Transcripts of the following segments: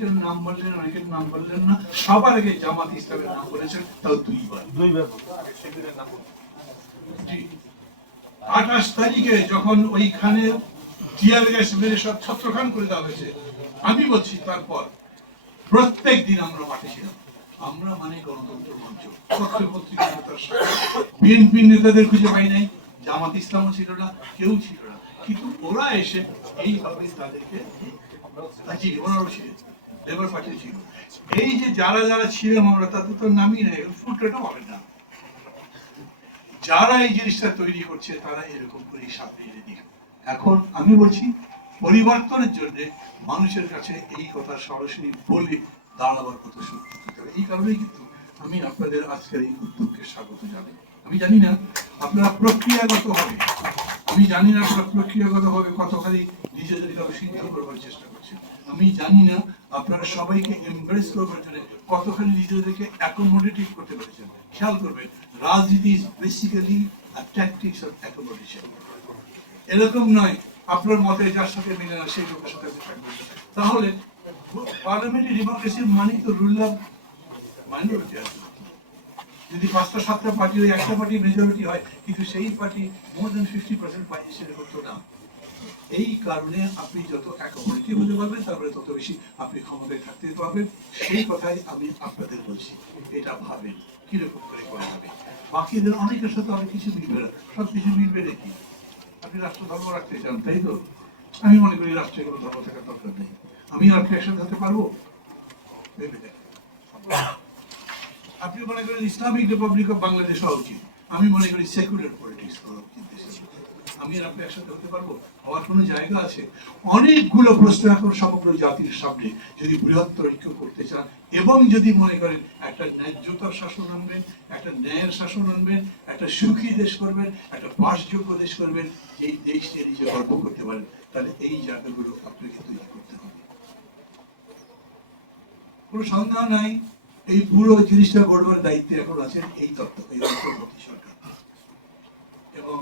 অনেকের নাম বললেন, অনেকের নাম বললেন না, সবার আগে জামাত ইসলামের নাম বলেছেন, তাও দুইবার। 28 তারিখে যখন ওইখানে টিয়ার গ্যাস মেরে সব ছত্রখান করে দেওয়া হয়েছে, আমি বলছি তারপর প্রত্যেক দিন আমরা মাঠে ছিলাম। আমরা মানে গণতন্ত্র মঞ্চ, বিএনপি নেতাদের খুঁজে পাই নাই, জামাত ইসলামও ছিল না, কেউ ছিল না, কিন্তু ওরা এসে এইভাবে তাদেরকে ওনারও ছিলেন, লেবার পার্টি ছিল। এই যে যারা যারা ছিলাম আমরা, তাদের তো নামই নেই, ফুটটা পাবেন না। যারা এই জিনিসটা তৈরি করছে তারা এরকম করে সামনে এনে দিল। এখন আমি বলছি পরিবর্তনের জন্য মানুষের কাছে এই কথা সরাসরি বলে দাঁড়াবার কথা শুনতে হবে। এই কারণেই কিন্তু আমি আপনাদের আজকের এই উদ্যোগকে স্বাগত জানাই। আমি জানি না আপনারা প্রক্রিয়াগত হবে, আমি জানি না আপনারা প্রক্রিয়াগত হবে কতখানি নিজেদেরকে আরো সিদ্ধ করবার চেষ্টা করছেন, আমি জানি না আপনারা সবাইকে এমব্রেস করবার জন্য কতখানি নিজেদেরকে অ্যাকোমোডেটিভ করতে পেরেছেন। খেয়াল করবেন, রাজনীতি is basically a tactics of accommodation. এরকম নয় আপনার মতে যার সাথে মিলে না সেই লোকের সাথে থাকবেন। তাহলে পার্লামেন্টারি ডেমোক্রেসির মানে তো রুল অফ মাইনরিটি আছে। যদি 5টা-7টা পার্টি ওই একটা পার্টি মেজরিটি হয়, কিন্তু সেই পার্টি মোর দেন 50% পায়, সেটা করতো না। এই কারণে আপনি যত অ্যাকোমোডেটিভ হতে পারবেন, তারপরে তত বেশি আপনি ক্ষমতায় থাকতে পারবেন। সেই কথাই আমি আপনাদের বলছি, এটা ভাবেন কিরকম করে করা যাবে। বাকিদের অনেকের সাথে অনেক কিছু মিলবে না, সব কিছু মিলবে নাকি? আপনি রাষ্ট্র ধর্ম রাখতে চান, তাই তো? আমি মনে করি রাষ্ট্রে কোনো ধর্ম থাকার দরকার নেই। আমি আপনি একসাথে হতে পারবো? আপনি মনে করেন ইসলামিক রিপাবলিক অফ বাংলাদেশ হওয়া উচিত, আমি মনে করি সেকুলার পলিটিক্স হওয়া উচিত দেশের। আমি আর আপনি একসাথে হতে পারবো? হওয়ার কোনো জায়গা আছে? অনেকগুলো প্রশ্ন এখন সমগ্র জাতির সামনে। যদি বৃহত্তর ঐক্য করতে চান এবং যদি মনে করেন একটা ন্যায্যতার শাসন আনবেন, একটা ন্যায়ের শাসন আনবেন, একটা সুখী দেশ করবেন, একটা বাসযোগ্য দেশ করবেন, এই দেশ নিয়ে নিজে গর্ব করতে পারেন, তাহলে এই জায়গাগুলো আপনাকে তৈরি করতে হবে। কোনো সন্দেহ নাই এই পুরো জিনিসটা গড়বার দায়িত্বে এখন আছেন এই অন্তর্বর্তী সরকার। এবং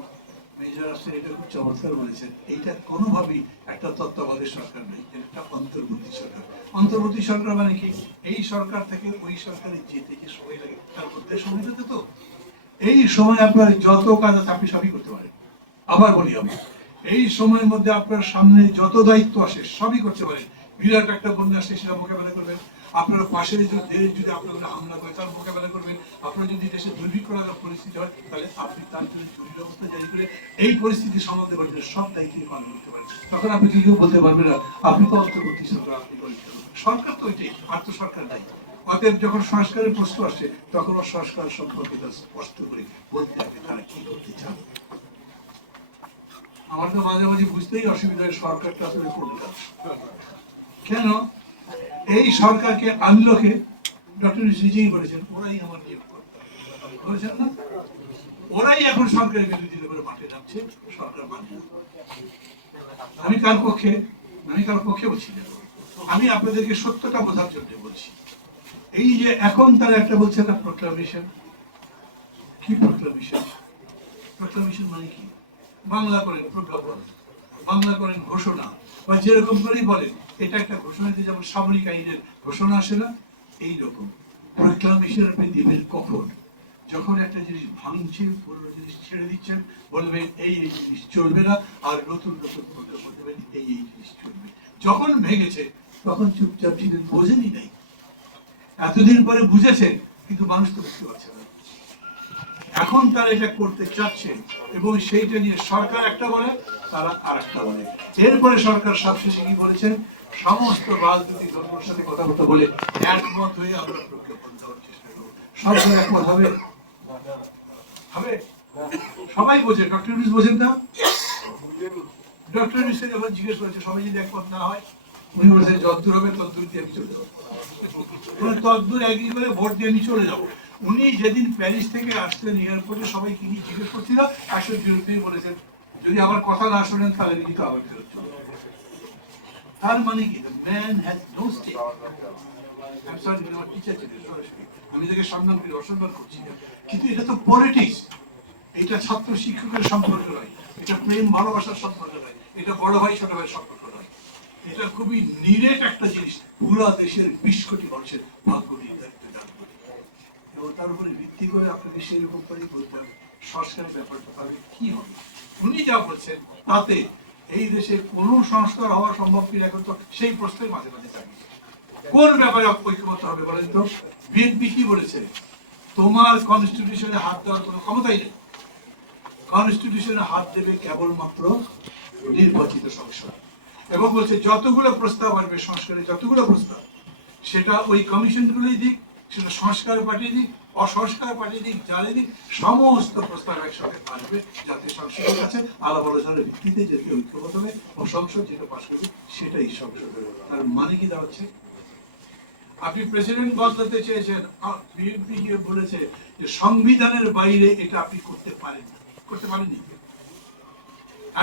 মেজর আসলে এটা খুব চমৎকার বলেছেন, এইটা কোনোভাবেই একটা তত্ত্বাবধায়ক সরকার নেই, এটা অন্তর্বর্তী সরকার। অন্তর্বর্তী সরকার মানে কি? এই সরকার থেকে ওই সরকারে যেতে যে সময় লাগে তার মধ্যে সময় যেতে, তো এই সময় আপনার যত কাজ আছে আপনি সবই করতে পারেন। আবার বলি আমি, এই সময়ের মধ্যে আপনার সামনে যত দায়িত্ব আসে সবই করতে পারেন। বিরাট একটা বন্যা আসে, সেটা মোকাবেলা করবেন। আপনার পাশের দেশ যদি আপনার হামলা করে তার মোকাবেলা করবেন। আপনার যদি দেশে দুর্ভিক্ষ পরিস্থিতি হয়, তাহলে আপনি তার জন্য জরুরি অবস্থা জারি করে এই পরিস্থিতি সামাল দেওয়ার জন্য সব দায়িত্ব পালন করতে পারেন। তখন আপনি কি কেউ বলতে পারবেন না আপনি তো অন্তর্বর্তী সরকার, আপনি সরকার তো ওইটাই, আর তো সরকার নাই। অতএব যখন সংস্কারের প্রশ্ন আসে তখন সংস্কার সম্পর্কে স্পষ্ট করে বলতে হবে তারা কি করতে চান। আমার তো মাঝে মাঝে বুঝতেই অসুবিধা হয় সরকারটা আসলে কোনটা। কেন এই সরকারকে আনলোকে ডক্টর নিজেই বলেছেন, ওরাই আমার নিয়োগ করেছেন না, ওরাই এখন সরকারের বিরোধী করে মাঠে নামছে, সরকার মানে। আমি কার পক্ষে? আমি কার পক্ষে বলছি না, আমি আপনাদেরকে সত্যটা বোঝার জন্য বলছি। এই যে এখন তারা একটা বলছে না প্রোক্লামেশন, কি প্রোক্লামেশন? প্রোক্লামেশন মানে কি? বাংলা করেন প্রজ্ঞাপন, বাংলা করেন ঘোষণা, বা যেরকম করেই বলেন এটা একটা ঘোষণা, যেমন সামরিক আইনের ঘোষণা আসে না, এইরকম প্রোক্লামেশন আপনি দিবেন কখন? যখন একটা জিনিস ভাঙছেন, পুরোনো জিনিস ছেড়ে দিচ্ছেন, বলবেন এই এই জিনিস চলবে না, আর নতুন নতুন প্রজ্ঞাপন দেবেন এই এই জিনিস চলবে। যখন ভেঙেছে তখন চুপচাপ ছিলেন, বোঝেনি নাই। এতদিন পরে বুঝেছেন, কিন্তু মানুষ তো বুঝতে পারছে না। এখন তারা এটা করতে চাচ্ছেন এবং সেইটা নিয়ে সরকার একটা বলে, তারা আর একটা বলে। এরপরে সরকার সবশেষে কি বলেছেন? সমস্ত রাজনৈতিক দলের সাথে কথা বলে একমত হয়ে আমরা প্রজ্ঞাপন দেওয়ার চেষ্টা করবো। সব একমত হবে? হবে? সবাই বোঝে, ডক্টর ইউনূস বোঝেন না? ডক্টর ইউনূসকে যখন জিজ্ঞেস করেছে সবাই যদি একমত না হয়, উনি বলেছেন যদ্দূর হবে তদ্দূর দিয়ে আমি চলে যাবো, তদ্দূর এগ্রি করে ভোট দিয়ে আমি চলে যাবো। উনি যেদিন প্যারিস থেকে আসলেন এয়ারপোর্টে সবাই কি জিজ্ঞেস করছিল, আসলে বিরুদ্ধেই বলেছেন যদি আমার কথা না শোনেন তাহলে কিন্তু আবার ফেরত চলে যাবে। তার মানে কি? Man has no stake. আমি তাকে সম্মান করি, অসম্মান করছি না, কিন্তু এটা তো পলিটিক্স। এটা ছাত্র শিক্ষকের সম্পর্ক নয়, এটা প্রেম ভালোবাসার সম্পর্ক নয়, এটা বড় ভাই ছোট ভাইয়ের সম্পর্ক নয়, এটা খুবই নিরেট একটা জিনিস, পুরো দেশের 20 কোটি মানুষের ভাগ্য নির্ধারিত জানবে। এবং তার উপরে ভিত্তি করে আপনাকে সেই রকম করেই বলতে হবে সংস্কারের ব্যাপারটা তাহলে কি হবে। উনি যা বলছেন তাতে এই দেশে কোনো সংস্কার হওয়া সম্ভব কিনা এখন তো সেই প্রশ্নই মাঝে মাঝে থাকে। কোন ব্যাপারে ঐক্যবদ্ধ হবে বলেন তো? বিএনপি কি বলেছে? তোমার কনস্টিটিউশনে হাত দেওয়ার কোনো ক্ষমতাই নেই, কনস্টিটিউশনে হাত দেবে কেবলমাত্র নির্বাচিত সংসদ। এবং বলছে যতগুলো প্রস্তাব আসবে সংস্কারের, যতগুলো প্রস্তাব সেটা ওই কমিশনগুলোই দিক, সেটা সংস্কার পাঠিয়ে দিক, অসংস্কার পাঠিয়ে দিক, জানিয়ে দিক, সমস্ত প্রস্তাব একসাথে আসবে যাতে সংসদের কাছে আলাপ আলোচনার ভিত্তিতে যেতে ঐক্যবদ্ধ হবে ও সংসদ যেটা পাশ করবে সেটাই সংসদের। তার মানে কি দাঁড়াচ্ছে? আপনি প্রেসিডেন্ট বদলাতে চেয়েছেন, বিএনপি বলেছে যে সংবিধানের বাইরে এটা আপনি করতে পারেন না, করতে পারেননি।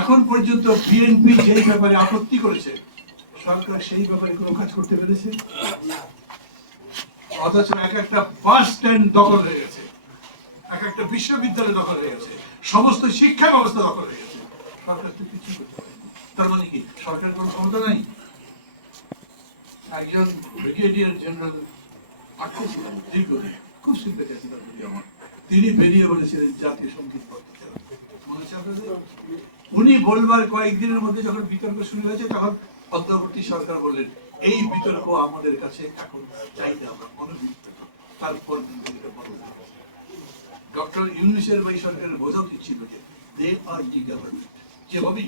এখন পর্যন্ত বিএনপি যেই ব্যাপারে আপত্তি করেছে সরকার সেই ব্যাপারে কোনো কাজ করতে পেরেছে? অথচ এক একটা বাস স্ট্যান্ড দখল হয়ে গেছে, এক একটা বিশ্ববিদ্যালয় দখল হয়ে গেছে, সমস্ত শিক্ষা ব্যবস্থা দখল হয়ে গেছে, সরকার তো কিছু করতে পারেনি। তার মানে কি সরকারের কোনো ক্ষমতা নাই? একজন ব্রিগেডিয়ার জেনারেল আটকেছিলেন দীর্ঘদিন, খুব সিম্পেথি আছে তার প্রতি আমার, তিনি বেরিয়ে বলেছিলেন জাতীয় সঙ্গীত পদ্ধতি মনে আছে আপনাদের? উনি বলবার কয়েকদিনের মধ্যে যখন বিতর্ক শুরু হয়েছে তখন অন্তর্বর্তী সরকার বললেন এই বিতর্ক আমাদের কাছে এখন চাইতে আমরা অনুভূত। তারপর ডক্টর ইউনূসের এই সরকারের বোঝা উচিত ছিল যে দে আর দি গভর্নমেন্ট, যেভাবেই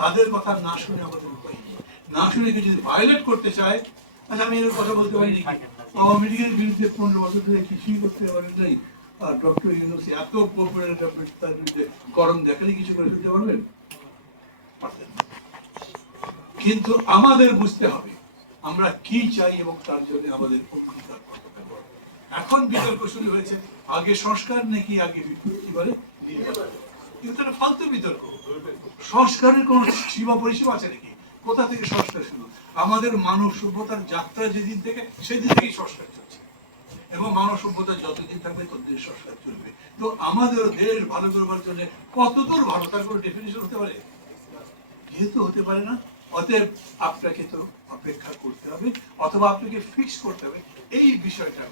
তাদের কথা না শুনে আমাদের উপায় নেই। না শুনে কেউ যদি ভায়োলেট করতে চায়, আচ্ছা আমি এর কথা বলতে পারি নাকি আওয়ামী লীগের বিরুদ্ধে 15 বছর ধরে কিছুই করতে পারেন নাই, আর ডক্টর ইউনূস এত পপুলার তার বিরুদ্ধে গরম দেখালে কিছু করে ফেলতে পারবেন? পারতেন না। কিন্তু আমাদের বুঝতে হবে আমরা কি চাই এবং তার জন্য আমাদের অঙ্গীকার করতে হবে। এখন বিতর্ক শুরু হয়েছে আগে সংস্কার নাকি আগে কি বলে কিন্তু এটা ফালতু বিতর্ক। সংস্কারের কোন সীমা পরিসীমা আছে নাকি? কোথা থেকে সংস্কার শুরু? আমাদের মানব সভ্যতার যাত্রা যেদিন থেকে সেদিন থেকেই সংস্কার চলছে এবং মানব সভ্যতা যতদিন থাকবে ততদিন সংস্কার চলবে। তো আমাদের দেশ ভালো করবার জন্য কতদূর ভালো তার কোনো ডেফিনিশন হতে পারে? যেহেতু হতে পারে না, অতএব আপনাকে তো অপেক্ষা করতে হবে অথবা আপনাকে ফিক্স করতে হবে এই বিষয়টা।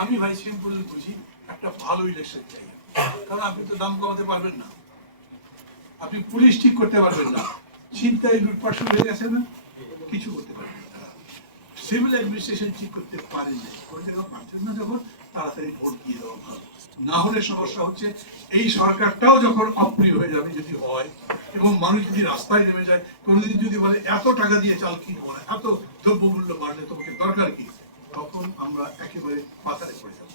আমি ভাই সিম্পলি বুঝি একটা ভালো ইলেকশন চাই, কারণ আপনি তো দাম কমাতে পারবেন না, আপনি পুলিশ ঠিক করতে পারবেন না, ছিনতাই লুটপাট শুরু হয়ে গেছে না, কিছু করতে পারবেন না, সিভিল অ্যাডমিনিস্ট্রেশন ঠিক করতে পারেন না, করতে পারছেন না যখন তাড়াতাড়ি ভোট দিয়ে দেওয়া ভালো। না হলে সমস্যা হচ্ছে এই সরকারটাও যখন অপ্রিয় হয়ে যাবে যদি হয় এবং মানুষ যদি রাস্তায় নেমে যায়, কোনোদিন যদি বলে এত টাকা দিয়ে চাল কিনবো না, এত দ্রব্যমূল্য বাড়লে তোমাকে দরকার কি, তখন আমরা একেবারে পাতারে পড়ে যাবো,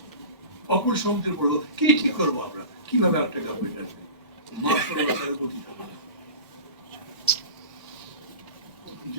অকুল সমুদ্রে পড়বো। কি ঠিক করবো আমরা? কিভাবে একটা গভর্নমেন্ট আসবে?